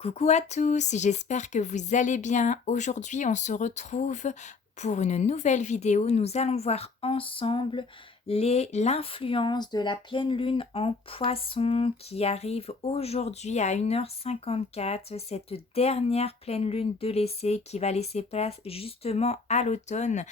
Coucou à tous, j'espère que vous allez bien. Aujourd'hui, on se retrouve pour une nouvelle vidéo. Nous allons voir ensemble l'influence de la pleine lune en poisson qui arrive aujourd'hui à 1h54, cette dernière pleine lune de l'essai qui va laisser place justement à l'automne.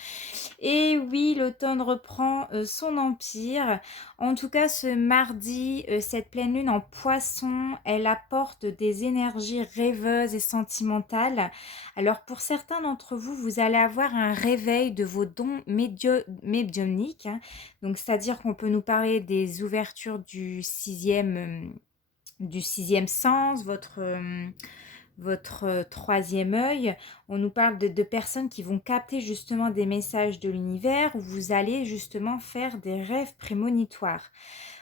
Et oui, l'automne reprend son empire. En tout cas, ce mardi, cette pleine lune en poisson, elle apporte des énergies rêveuses et sentimentales. Alors, pour certains d'entre vous, vous allez avoir un réveil de vos dons médiumniques, hein. Donc, c'est-à-dire qu'on peut nous parler des ouvertures du sixième sens, votre troisième œil. On nous parle de personnes qui vont capter justement des messages de l'univers où vous allez justement faire des rêves prémonitoires.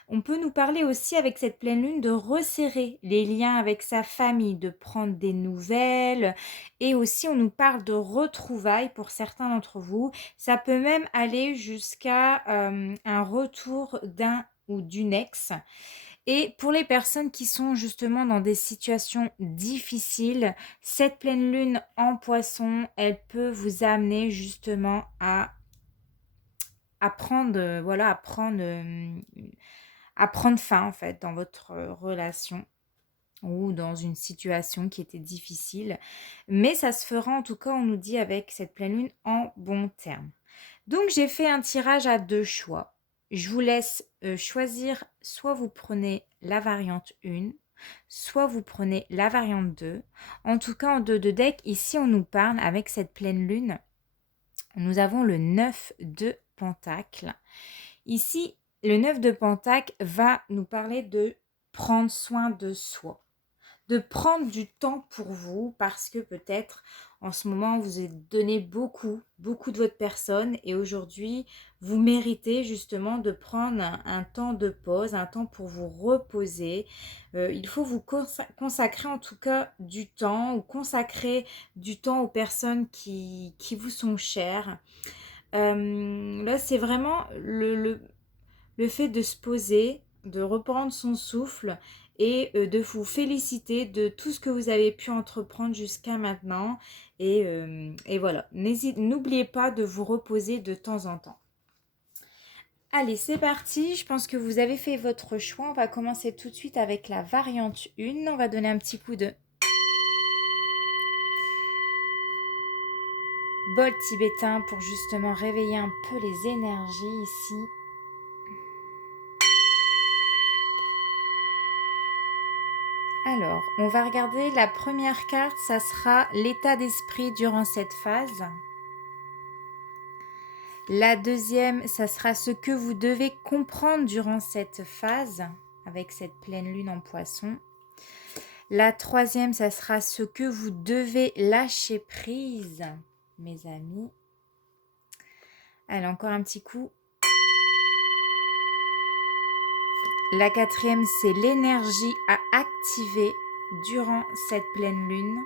On peut nous parler aussi avec cette pleine lune de resserrer les liens avec sa famille, de prendre des nouvelles, et aussi on nous parle de retrouvailles pour certains d'entre vous. Ça peut même aller jusqu'à un retour d'un ou d'une ex. Et pour les personnes qui sont justement dans des situations difficiles, cette pleine lune en poisson, elle peut vous amener justement à prendre, à prendre fin en fait dans votre relation ou dans une situation qui était difficile. Mais ça se fera en tout cas, on nous dit, avec cette pleine lune en bon terme. Donc j'ai fait un tirage à deux choix. Je vous laisse choisir, soit vous prenez la variante 1, soit vous prenez la variante 2. En tout cas, en deux de deck, ici on nous parle avec cette pleine lune. Nous avons le 9 de Pentacle. Ici, le 9 de Pentacle va nous parler de prendre soin de soi, de prendre du temps pour vous, parce que peut-être en ce moment vous avez donné beaucoup de votre personne et aujourd'hui vous méritez justement de prendre un temps de pause, un temps pour vous reposer. Il faut vous consacrer en tout cas du temps, ou consacrer du temps aux personnes qui vous sont chères. Là c'est vraiment le fait de se poser, de reprendre son souffle et de vous féliciter de tout ce que vous avez pu entreprendre jusqu'à maintenant. Et voilà, n'oubliez pas de vous reposer de temps en temps. Allez, c'est parti. Je pense que vous avez fait votre choix. On va commencer tout de suite avec la variante 1. On va donner un petit coup de bol tibétain pour justement réveiller un peu les énergies ici. Alors, on va regarder la première carte, ça sera l'état d'esprit durant cette phase. La deuxième, ça sera ce que vous devez comprendre durant cette phase, avec cette pleine lune en poisson. La troisième, ça sera ce que vous devez lâcher prise, mes amis. Allez, encore un petit coup. La quatrième, c'est l'énergie à activer durant cette pleine lune.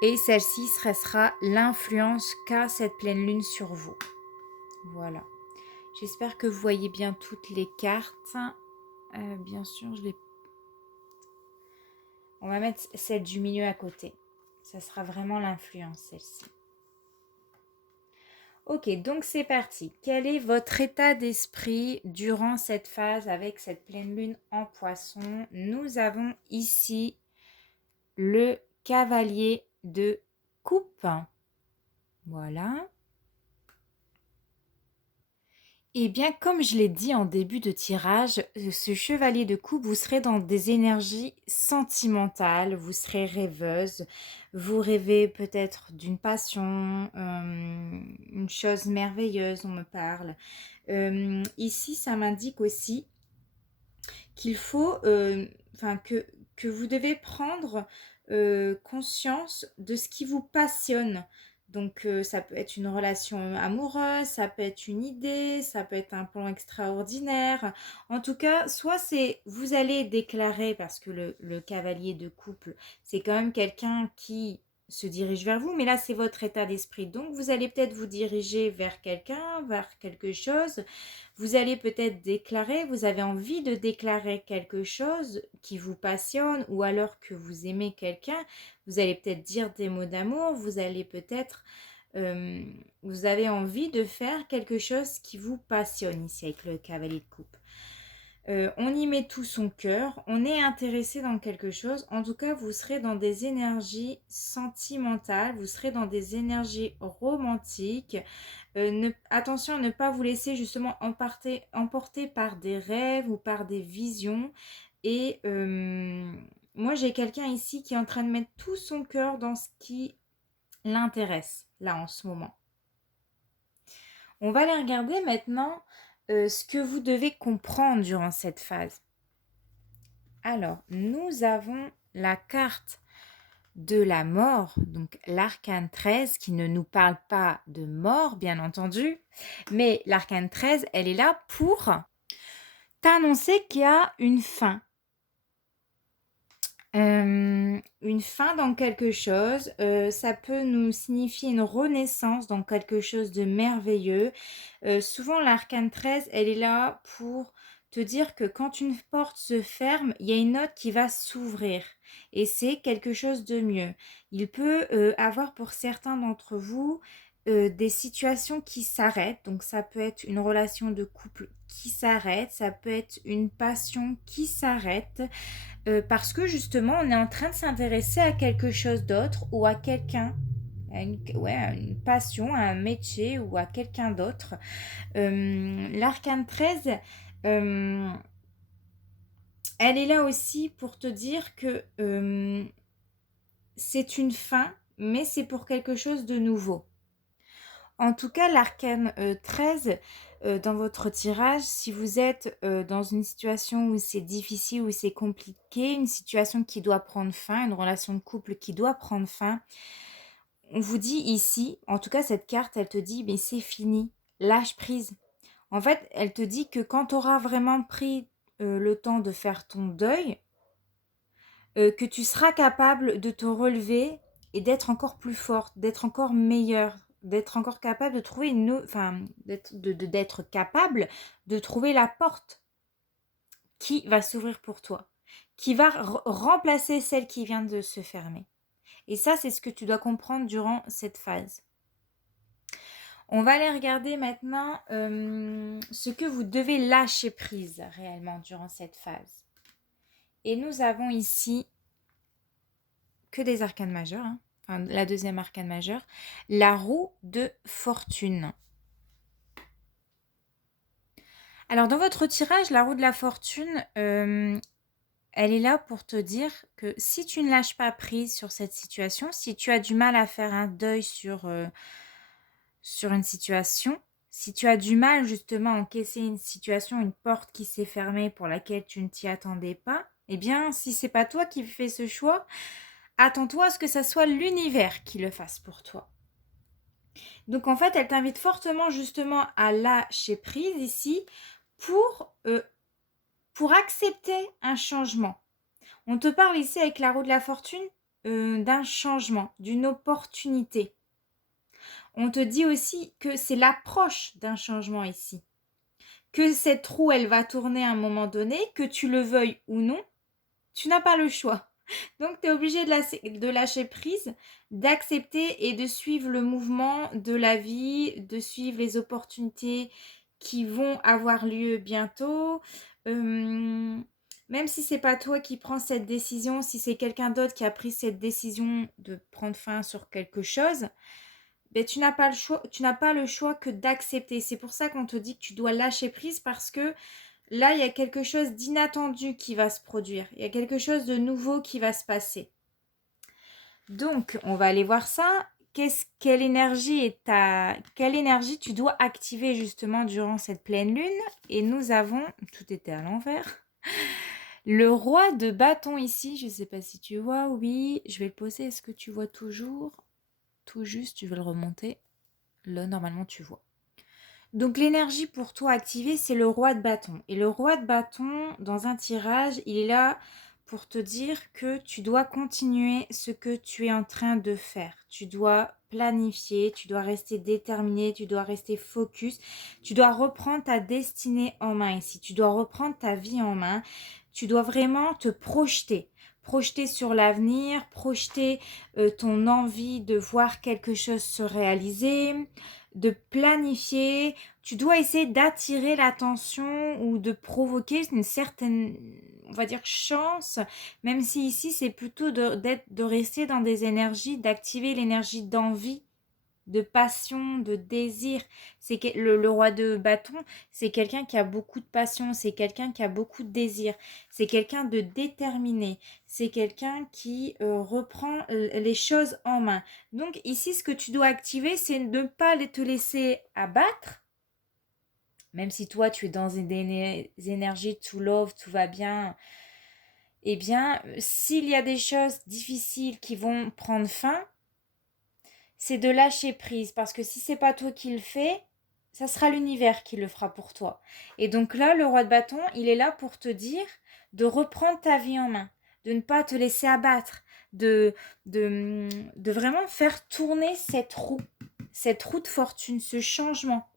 Et celle-ci sera l'influence qu'a cette pleine lune sur vous. Voilà. J'espère que vous voyez bien toutes les cartes. Bien sûr, on va mettre celle du milieu à côté. Ça sera vraiment l'influence, celle-ci. Ok, donc c'est parti. Quel est votre état d'esprit durant cette phase avec cette pleine lune en poisson? Nous avons ici le cavalier de coupe. Voilà. Eh bien, comme je l'ai dit en début de tirage, ce chevalier de coupe, vous serez dans des énergies sentimentales, vous serez rêveuse, vous rêvez peut-être d'une passion, une chose merveilleuse, on me parle. Ici, ça m'indique aussi qu'il faut, que vous devez prendre conscience de ce qui vous passionne. Donc, ça peut être une relation amoureuse, ça peut être une idée, ça peut être un plan extraordinaire. En tout cas, soit c'est vous allez déclarer, parce que le cavalier de couple, c'est quand même quelqu'un qui se dirige vers vous, mais là, c'est votre état d'esprit. Donc, vous allez peut-être vous diriger vers quelqu'un, vers quelque chose. Vous allez peut-être déclarer, vous avez envie de déclarer quelque chose qui vous passionne ou alors que vous aimez quelqu'un. Vous allez peut-être dire des mots d'amour, vous allez peut-être... vous avez envie de faire quelque chose qui vous passionne ici avec le cavalier de coupe. On y met tout son cœur, on est intéressé dans quelque chose. En tout cas, vous serez dans des énergies sentimentales, vous serez dans des énergies romantiques. Attention à ne pas vous laisser justement emporter par des rêves ou par des visions. Et moi, j'ai quelqu'un ici qui est en train de mettre tout son cœur dans ce qui l'intéresse, là, en ce moment. On va aller regarder maintenant ce que vous devez comprendre durant cette phase. Alors, nous avons la carte de la mort, donc l'arcane 13, qui ne nous parle pas de mort, bien entendu, mais l'arcane 13, elle est là pour t'annoncer qu'il y a une fin. Une fin dans quelque chose, ça peut nous signifier une renaissance dans quelque chose de merveilleux. Souvent, l'arcane 13, elle est là pour te dire que quand une porte se ferme, il y a une autre qui va s'ouvrir et c'est quelque chose de mieux. Il peut avoir pour certains d'entre vous des situations qui s'arrêtent, donc ça peut être une relation de couple qui s'arrête, ça peut être une passion qui s'arrête, parce que justement on est en train de s'intéresser à quelque chose d'autre ou à quelqu'un, à une passion, à un métier ou à quelqu'un d'autre. L'arcane 13, elle est là aussi pour te dire que c'est une fin, mais c'est pour quelque chose de nouveau. En tout cas, l'arcane 13, dans votre tirage, si vous êtes dans une situation où c'est difficile, où c'est compliqué, une situation qui doit prendre fin, une relation de couple qui doit prendre fin, on vous dit ici, en tout cas cette carte, elle te dit, mais c'est fini, lâche prise. En fait, elle te dit que quand tu auras vraiment pris le temps de faire ton deuil, que tu seras capable de te relever et d'être encore plus forte, d'être encore meilleure, d'être encore capable de trouver d'être capable de trouver la porte qui va s'ouvrir pour toi, qui va remplacer celle qui vient de se fermer. Et ça, c'est ce que tu dois comprendre durant cette phase. On va aller regarder maintenant ce que vous devez lâcher prise réellement durant cette phase. Et nous avons ici que des arcanes majeures, hein. Enfin, la deuxième arcane majeure, la roue de fortune. Alors dans votre tirage, la roue de la fortune, elle est là pour te dire que si tu ne lâches pas prise sur cette situation, si tu as du mal à faire un deuil sur une situation, si tu as du mal justement à encaisser une situation, une porte qui s'est fermée pour laquelle tu ne t'y attendais pas, eh bien si c'est pas toi qui fais ce choix, attends-toi à ce que ça soit l'univers qui le fasse pour toi. Donc en fait, elle t'invite fortement justement à lâcher prise ici pour accepter un changement. On te parle ici avec la roue de la fortune d'un changement, d'une opportunité. On te dit aussi que c'est l'approche d'un changement ici. Que cette roue, elle va tourner à un moment donné, que tu le veuilles ou non, tu n'as pas le choix. Donc, tu es obligé de lâcher prise, d'accepter et de suivre le mouvement de la vie, de suivre les opportunités qui vont avoir lieu bientôt. Même si c'est pas toi qui prends cette décision, si c'est quelqu'un d'autre qui a pris cette décision de prendre fin sur quelque chose, ben, tu n'as pas le choix que d'accepter. C'est pour ça qu'on te dit que tu dois lâcher prise parce que là, il y a quelque chose d'inattendu qui va se produire. Il y a quelque chose de nouveau qui va se passer. Donc, on va aller voir ça. Quelle énergie tu dois activer justement durant cette pleine lune? Et nous avons, tout était à l'envers, le roi de bâton ici. Je ne sais pas si tu vois, oui. Je vais le poser. Est-ce que tu vois toujours? Tout juste, tu veux le remonter. Là, normalement, tu vois. Donc l'énergie pour toi activée, c'est le roi de bâton. Et le roi de bâton, dans un tirage, il est là pour te dire que tu dois continuer ce que tu es en train de faire. Tu dois planifier, tu dois rester déterminé, tu dois rester focus, tu dois reprendre ta destinée en main ici, tu dois reprendre ta vie en main, tu dois vraiment te projeter. Projeter sur l'avenir, projeter ton envie de voir quelque chose se réaliser, de planifier. Tu dois essayer d'attirer l'attention ou de provoquer une certaine, on va dire, chance, même si ici c'est plutôt de rester dans des énergies, d'activer l'énergie d'envie, de passion, de désir. C'est que le roi de bâton, c'est quelqu'un qui a beaucoup de passion, c'est quelqu'un qui a beaucoup de désir, c'est quelqu'un de déterminé, c'est quelqu'un qui reprend les choses en main. Donc ici, ce que tu dois activer, c'est de ne pas te laisser abattre, même si toi, tu es dans des énergies to love, tout va bien. Eh bien, s'il y a des choses difficiles qui vont prendre fin, c'est de lâcher prise, parce que si c'est pas toi qui le fais, ça sera l'univers qui le fera pour toi. Et donc là, le roi de bâton, il est là pour te dire de reprendre ta vie en main, de ne pas te laisser abattre, de vraiment faire tourner cette roue de fortune, ce changement.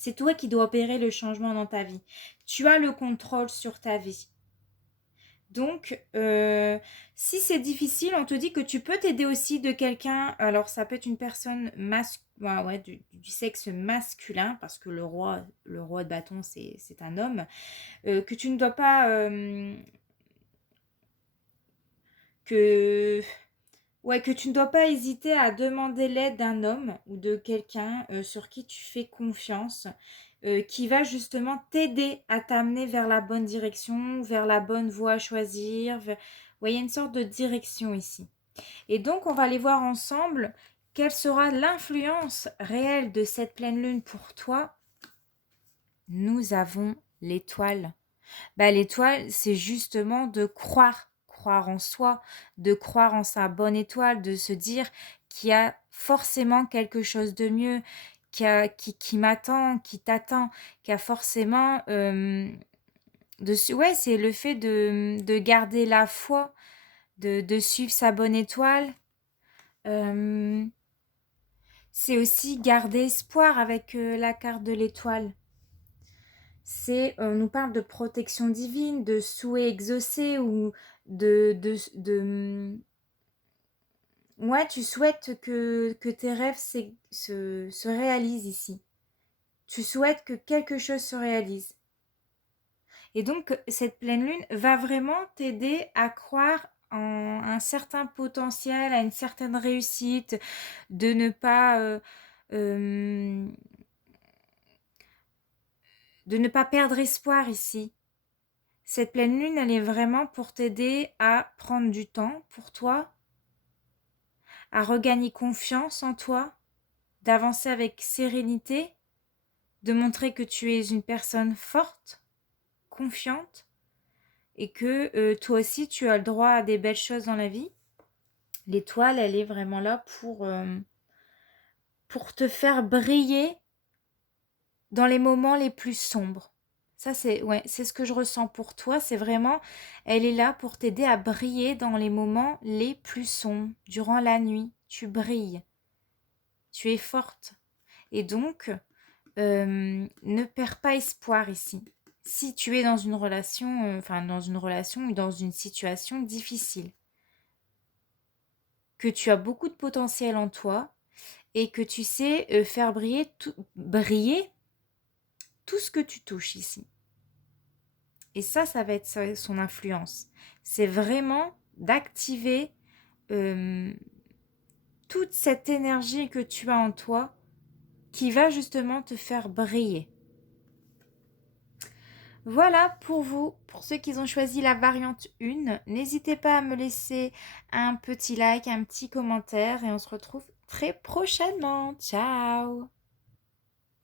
C'est toi qui dois opérer le changement dans ta vie. Tu as le contrôle sur ta vie. Donc, si c'est difficile, on te dit que tu peux t'aider aussi de quelqu'un. Alors, ça peut être une personne du sexe masculin, parce que le roi de bâton, c'est un homme. Que tu ne dois pas... que tu ne dois pas hésiter à demander l'aide d'un homme ou de quelqu'un sur qui tu fais confiance, qui va justement t'aider à t'amener vers la bonne direction, vers la bonne voie à choisir. Il y a une sorte de direction ici. Et donc, on va aller voir ensemble quelle sera l'influence réelle de cette pleine lune pour toi. Nous avons l'étoile. L'étoile, c'est justement de croire en soi, de croire en sa bonne étoile, de se dire qu'il y a forcément quelque chose de mieux, qui m'attend, qui t'attend, qu'il y a forcément... c'est le fait de garder la foi, de suivre sa bonne étoile. C'est aussi garder espoir avec la carte de l'étoile. On nous parle de protection divine, de souhaits exaucés ou ouais, tu souhaites que tes rêves se réalisent ici. Tu souhaites que quelque chose se réalise. Et donc, cette pleine lune va vraiment t'aider à croire en un certain potentiel, à une certaine réussite, de ne pas... de ne pas perdre espoir ici. Cette pleine lune, elle est vraiment pour t'aider à prendre du temps pour toi, à regagner confiance en toi, d'avancer avec sérénité, de montrer que tu es une personne forte, confiante, et que toi aussi tu as le droit à des belles choses dans la vie. L'étoile, elle est vraiment là pour te faire briller dans les moments les plus sombres. Ça, c'est ce que je ressens pour toi. C'est vraiment, elle est là pour t'aider à briller dans les moments les plus sombres. Durant la nuit, tu brilles. Tu es forte. Et donc, ne perds pas espoir ici. Si tu es dans une relation, ou dans une situation difficile, que tu as beaucoup de potentiel en toi et que tu sais faire briller tout ce que tu touches ici. Et ça va être son influence. C'est vraiment d'activer toute cette énergie que tu as en toi qui va justement te faire briller. Voilà pour vous, pour ceux qui ont choisi la variante 1. N'hésitez pas à me laisser un petit like, un petit commentaire et on se retrouve très prochainement. Ciao!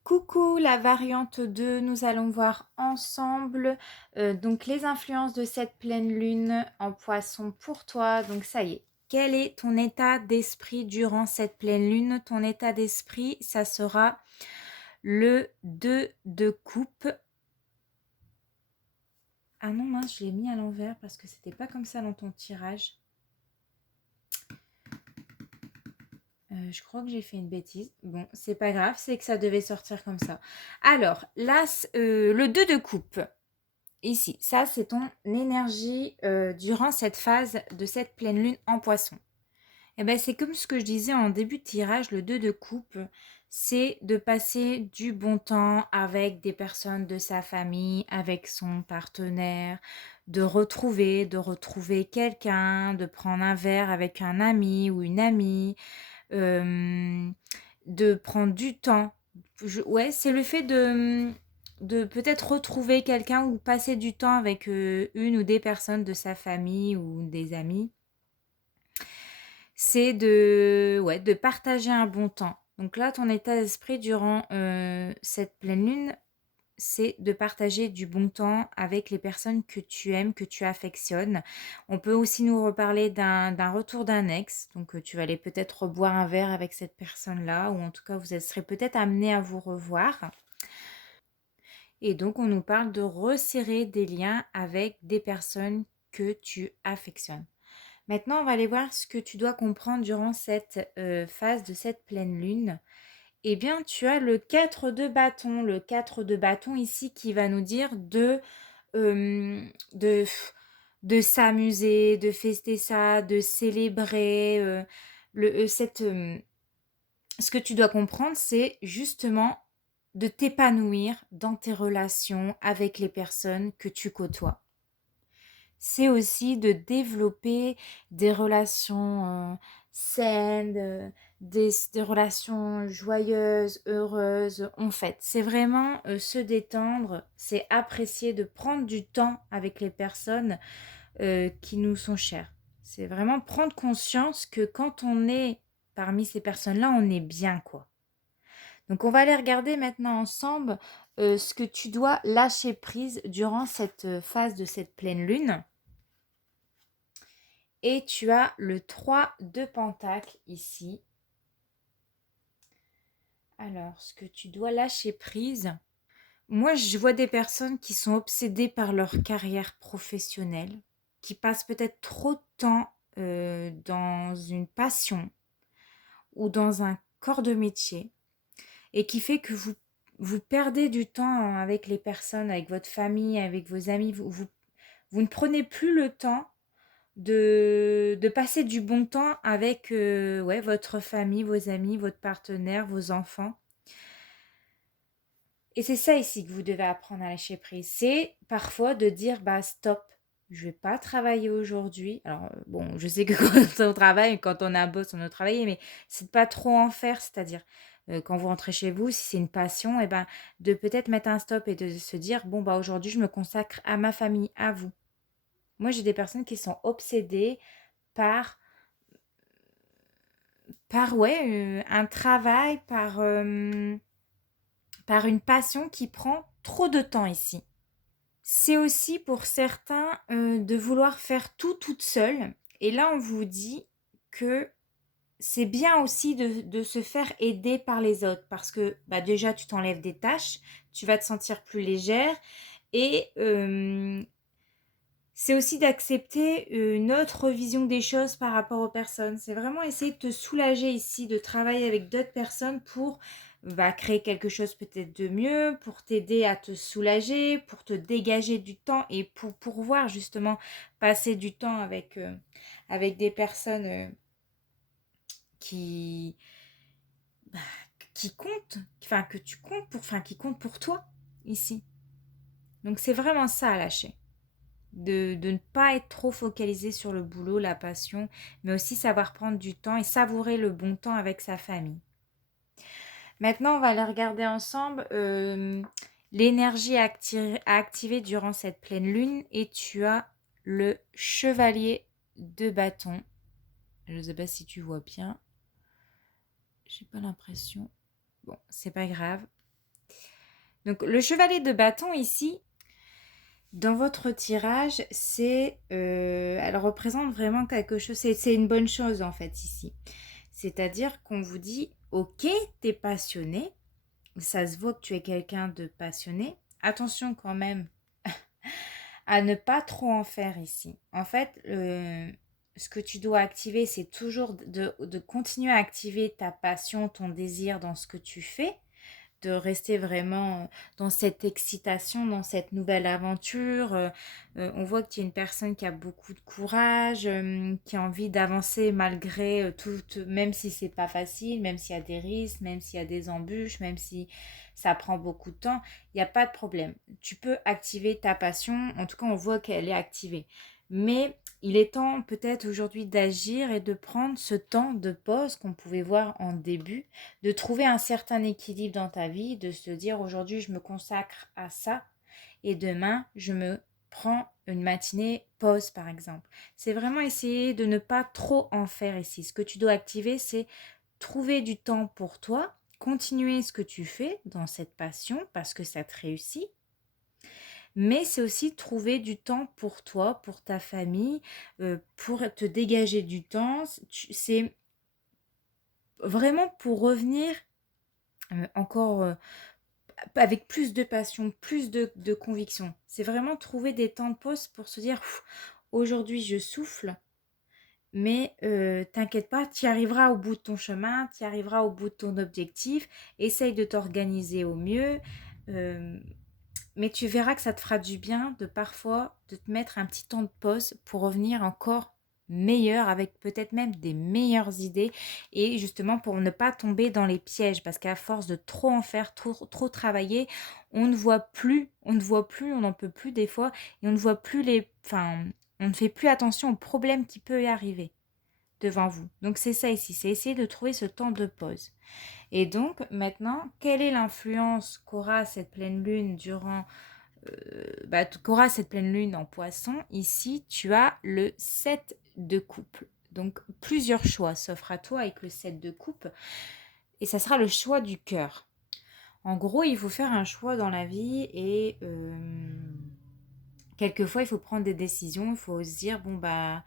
Coucou la variante 2, nous allons voir ensemble donc les influences de cette pleine lune en poisson pour toi. Donc ça y est, quel est ton état d'esprit durant cette pleine lune? Ton état d'esprit, ça sera le 2 de coupe Ah non, mince, je l'ai mis à l'envers parce que c'était pas comme ça dans ton tirage. Je crois que j'ai fait une bêtise. Bon, c'est pas grave, c'est que ça devait sortir comme ça. Alors, là, le 2 de coupe. Ici, ça, c'est ton énergie durant cette phase de cette pleine lune en poisson. Eh ben, c'est comme ce que je disais en début de tirage, le 2 de coupe, c'est de passer du bon temps avec des personnes de sa famille, avec son partenaire, de retrouver quelqu'un, de prendre un verre avec un ami ou une amie, euh, de prendre du temps. Ouais, c'est le fait de peut-être retrouver quelqu'un ou passer du temps avec une ou des personnes de sa famille ou des amis. C'est ouais, de partager un bon temps. Donc là, ton état d'esprit durant cette pleine lune, c'est de partager du bon temps avec les personnes que tu aimes, que tu affectionnes. On peut aussi nous reparler d'un retour d'un ex. Donc tu vas aller peut-être boire un verre avec cette personne-là, ou en tout cas, vous serez peut-être amené à vous revoir. Et donc, on nous parle de resserrer des liens avec des personnes que tu affectionnes. Maintenant, on va aller voir ce que tu dois comprendre durant cette phase de cette pleine lune. Eh bien, tu as le 4 de bâton. Le 4 de bâton ici qui va nous dire euh, de, de s'amuser, de fester ça, de célébrer. Ce que tu dois comprendre, c'est justement de t'épanouir dans tes relations avec les personnes que tu côtoies. C'est aussi de développer des relations saines, des relations joyeuses, heureuses. En fait, c'est vraiment se détendre, c'est apprécier de prendre du temps avec les personnes qui nous sont chères. C'est vraiment prendre conscience que quand on est parmi ces personnes-là, on est bien, quoi. Donc, on va aller regarder maintenant ensemble ce que tu dois lâcher prise durant cette phase de cette pleine lune. Et tu as le 3 de Pentacle ici. Alors, ce que tu dois lâcher prise. Moi, je vois des personnes qui sont obsédées par leur carrière professionnelle, qui passent peut-être trop de temps dans une passion ou dans un corps de métier et qui fait que vous perdez du temps avec les personnes, avec votre famille, avec vos amis. Vous ne prenez plus le temps de passer du bon temps avec ouais, votre famille, vos amis, votre partenaire, vos enfants. Et c'est ça ici que vous devez apprendre à lâcher prise. C'est parfois de dire, bah stop, je vais pas travailler aujourd'hui. Alors bon, je sais que quand on travaille, quand on a un boss, on doit travailler, mais c'est de pas trop en faire. C'est-à-dire, quand vous rentrez chez vous, si c'est une passion, et ben, de peut-être mettre un stop et de se dire, bon, bah aujourd'hui, je me consacre à ma famille, à vous. Moi, j'ai des personnes qui sont obsédées par ouais, un travail, par une passion qui prend trop de temps ici. C'est aussi pour certains de vouloir faire tout toute seule. Et là, on vous dit que c'est bien aussi de se faire aider par les autres parce que bah, déjà, tu t'enlèves des tâches, tu vas te sentir plus légère et c'est aussi d'accepter une autre vision des choses par rapport aux personnes. C'est vraiment essayer de te soulager ici, de travailler avec d'autres personnes pour créer quelque chose peut-être de mieux, pour t'aider à te soulager, pour te dégager du temps et pour pouvoir justement passer du temps avec des personnes qui, bah, qui comptent, enfin que tu comptes pour, enfin qui comptent pour toi ici. Donc c'est vraiment ça à lâcher. De ne pas être trop focalisé sur le boulot, la passion, mais aussi savoir prendre du temps et savourer le bon temps avec sa famille. Maintenant, on va aller regarder ensemble l'énergie à activer durant cette pleine lune et tu as le chevalier de bâton. Je ne sais pas si tu vois bien. J'ai pas l'impression. Bon, c'est pas grave. Donc, le chevalier de bâton ici, dans votre tirage, elle représente vraiment quelque chose. C'est une bonne chose en fait ici. C'est-à-dire qu'on vous dit, ok, t'es passionné, ça se voit que tu es quelqu'un de passionné. Attention quand même à ne pas trop en faire ici. En fait, ce que tu dois activer, c'est toujours de continuer à activer ta passion, ton désir dans ce que tu fais, de rester vraiment dans cette excitation, dans cette nouvelle aventure. On voit que tu es une personne qui a beaucoup de courage, qui a envie d'avancer malgré tout, même si c'est pas facile, même s'il y a des risques, même s'il y a des embûches, même si ça prend beaucoup de temps, il n'y a pas de problème. Tu peux activer ta passion, en tout cas on voit qu'elle est activée. Mais il est temps peut-être aujourd'hui d'agir et de prendre ce temps de pause qu'on pouvait voir en début, de trouver un certain équilibre dans ta vie, de se dire aujourd'hui je me consacre à ça et demain je me prends une matinée pause par exemple. C'est vraiment essayer de ne pas trop en faire ici. Ce que tu dois activer, c'est trouver du temps pour toi, continuer ce que tu fais dans cette passion parce que ça te réussit, mais c'est aussi trouver du temps pour toi, pour ta famille, pour te dégager du temps. C'est vraiment pour revenir encore avec plus de passion, plus de conviction. C'est vraiment trouver des temps de pause pour se dire, aujourd'hui je souffle, mais t'inquiète pas, tu arriveras au bout de ton chemin, tu arriveras au bout de ton objectif. Essaye de t'organiser au mieux. euh, mais tu verras que ça te fera du bien de parfois de te mettre un petit temps de pause pour revenir encore meilleur, avec peut-être même des meilleures idées, et justement pour ne pas tomber dans les pièges, parce qu'à force de trop en faire, trop travailler, on ne voit plus, on n'en peut plus des fois, et on ne voit plus on ne fait plus attention aux problèmes qui peuvent y arriver devant vous. Donc c'est ça ici, c'est essayer de trouver ce temps de pause. Et donc, maintenant, quelle est l'influence qu'aura cette pleine lune qu'aura cette pleine lune en poisson? Ici, tu as le 7 de coupe. Donc, plusieurs choix s'offrent à toi avec le 7 de coupe. Et ça sera le choix du cœur. En gros, il faut faire un choix dans la vie et quelquefois, il faut prendre des décisions. Il faut se dire, bon, bah,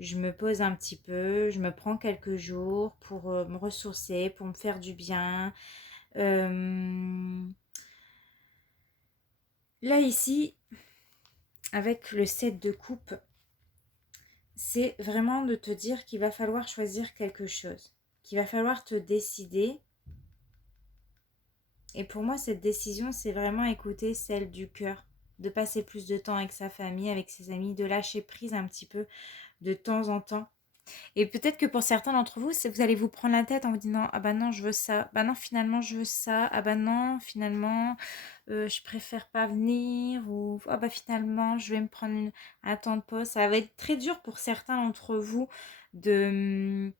je me pose un petit peu, je me prends quelques jours pour me ressourcer, pour me faire du bien. Euh, Là, ici, avec le 7 de coupe, c'est vraiment de te dire qu'il va falloir choisir quelque chose, qu'il va falloir te décider. Et pour moi, cette décision, c'est vraiment écouter celle du cœur, de passer plus de temps avec sa famille, avec ses amis, de lâcher prise un petit peu de temps en temps. Et peut-être que pour certains d'entre vous, vous allez vous prendre la tête en vous disant, ah bah non, je veux ça, bah non, finalement, je veux ça, ah bah non, finalement, je préfère pas venir, ou ah bah finalement, je vais me prendre un temps de pause. Ça va être très dur pour certains d'entre vous de,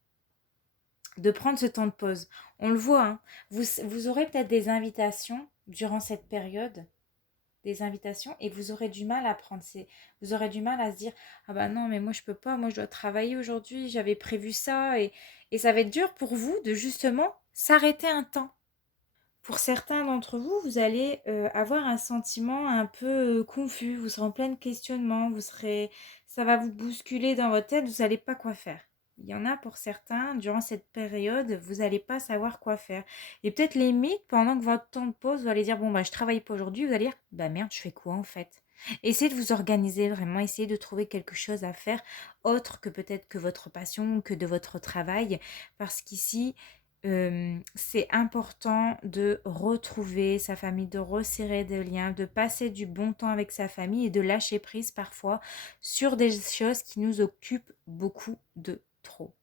de prendre ce temps de pause. On le voit, hein. Vous aurez peut-être des invitations durant cette période, des invitations, et vous aurez du mal à vous aurez du mal à se dire, ah bah non, mais moi je peux pas, moi je dois travailler aujourd'hui, j'avais prévu ça, et ça va être dur pour vous de justement s'arrêter un temps. Pour certains d'entre vous, vous allez avoir un sentiment un peu confus, vous serez en plein questionnement, ça va vous bousculer dans votre tête, vous n'allez pas quoi faire. Il y en a pour certains, durant cette période, vous n'allez pas savoir quoi faire. Et peut-être limite, pendant que votre temps de pause, vous allez dire, bon, bah, je travaille pas aujourd'hui, vous allez dire, bah merde, je fais quoi en fait? Essayez de vous organiser vraiment, essayez de trouver quelque chose à faire autre que peut-être que votre passion, que de votre travail, parce qu'ici, c'est important de retrouver sa famille, de resserrer des liens, de passer du bon temps avec sa famille et de lâcher prise parfois sur des choses qui nous occupent beaucoup de trop.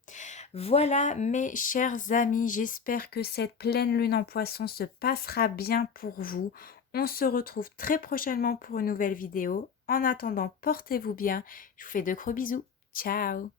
Voilà mes chers amis, j'espère que cette pleine lune en poisson se passera bien pour vous. On se retrouve très prochainement pour une nouvelle vidéo. En attendant, portez-vous bien. Je vous fais de gros bisous. Ciao!